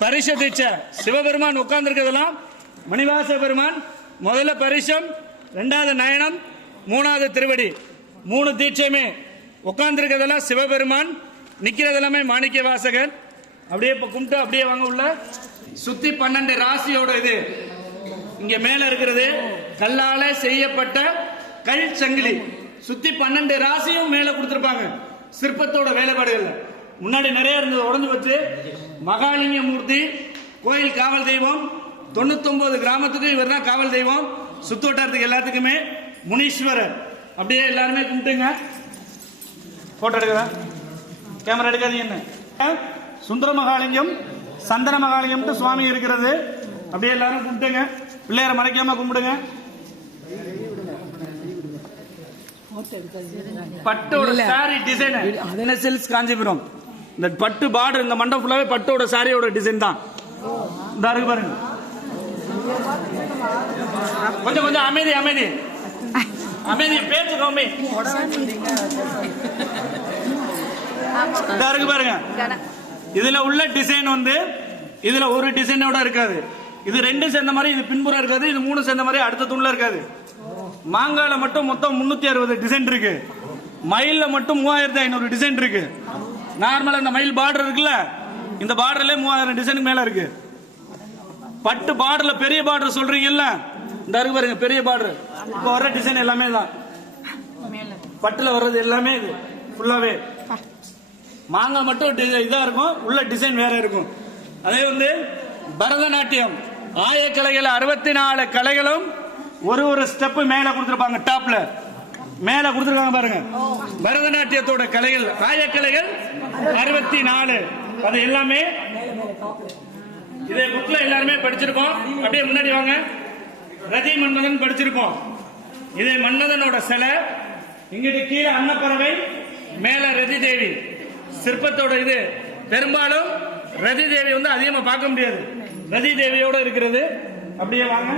பரிச தீட்சை சிவபெருமான் உட்கார்ந்துருக்கிறதெல்லாம் மணிவாச பெருமான். முதல்ல பரிசம் ரெண்டாவது நயனம் மூணாவது திருவடி. மூணு தீட்சையுமே உட்கார்ந்துருக்கிறதெல்லாம் சிவபெருமான் நிற்கிறது எல்லாமே மாணிக்க வாசகர். அப்படியே இப்போ கும்பிட்டு அப்படியே வாங்க உள்ள. சுத்தி பன்னெண்டு ராசியோட இது. இங்க மேல இருக்கிறது கல்லால செய்யப்பட்ட கல் சங்கிலி. சுத்தி பன்னெண்டு ராசியும் மேல கொடுத்துருப்பாங்க. சிற்பத்தோட வேலைப்பாடுகள் முன்னாடி நிறைய இருந்தது உடஞ்சு வச்சு மகாலிங்க மூர்த்தி கோயில் காவல் தெய்வம் தொண்ணூத்தொன்பது கிராமத்துக்கு இவர் தான் காவல் தெய்வம் சுத்து வட்டாரத்துக்கு எல்லாத்துக்குமே முனீஸ்வரர். அப்படியே எல்லாருமே கும்பிட்டுங்க. போட்டோ எடுக்கிறேன் கேமரா எடுக்காதீங்க என்ன? சுந்தர மகாலிங்கம் சந்தன மகாலிங்கம்ட்டு சுவாமி இருக்கிறது. அப்படியே எல்லாரும் கும்பிட்டுங்க. பிள்ளையார மறைக்காம கும்பிடுங்க. பட்டோட சாரி டிசைன் காஞ்சிபுரம்? இந்த பட்டு பார்டர் இந்த மண்டபம் ஃபுல்லாவே பட்டோட சாரியோட டிசைன் தான். இந்த இருக்கு பாருங்க. கொஞ்சம் கொஞ்சம் அமைதி அமைதி. அமைதி பேச்சு கம்மி. இதா இருக்கு பாருங்க. இதுல உள்ள டிசைன் வந்து இதுல ஒரு டிசைனோட இருக்காது. இது ரெண்டு சேர்ந்த மாதிரி இது பின்புறம் இருக்காது இது மூணு சேர்ந்த மாதிரி அடுத்த தூண்ல இருக்காது. மாங்கால மட்டும் மொத்தம் முன்னூத்தி அறுபது டிசைன் இருக்கு. மயில மட்டும் மூவாயிரத்தி ஐநூறு டிசைன் இருக்கு. நார்மலா இந்த மயில் பார்டர் இருக்குல்ல? இந்த பார்டர்ல மூவாயிரம் டிசைனுக்கு மேல இருக்கு. பட்டு பார்டர்ல பெரிய பார்டர் சொல்றீங்கல்ல? இந்த இருக்கு பாருங்க பெரிய பார்டர் இப்போ வர்ற டிசைன் எல்லாமே தான் பட்டுல வர்றது எல்லாமே இது. ஃபுல்லாவே மாங்காய் மட்டும் டி- இதா இருக்கும் உள்ள டிசைன் வேற இருக்கும். அதே வந்து பரதநாட்டியம். ஆயக்கலைகள் அறுபத்தி நாலு கலைகளும் ஒரு ஒரு ஸ்டெப் மேல கொடுத்துருப்பாங்க டாப்ல மேல கொடுத்துருக்காங்க பாருங்க. பரதநாட்டியத்தோட கலைகள் ராயக்கலைகள் அறுபத்தி நாலு அது எல்லாமே இதே புக்ல எல்லாருமே படிச்சிருக்கோம். அப்படியே முன்னாடி வாங்க. ரதி மன்மதன் படிச்சிருக்கோம். இதே மன்மதனோட சிலை இங்கிட்டு கீழே அன்னப்பறவை மேல ரதி தேவி. சிற்பத்தோட இது பெரும்பாலும் ரதி தேவி வந்து அதிகமா பார்க்க முடியாது. ரதி தேவியோட இருக்கிறது. அப்படியே வாங்க.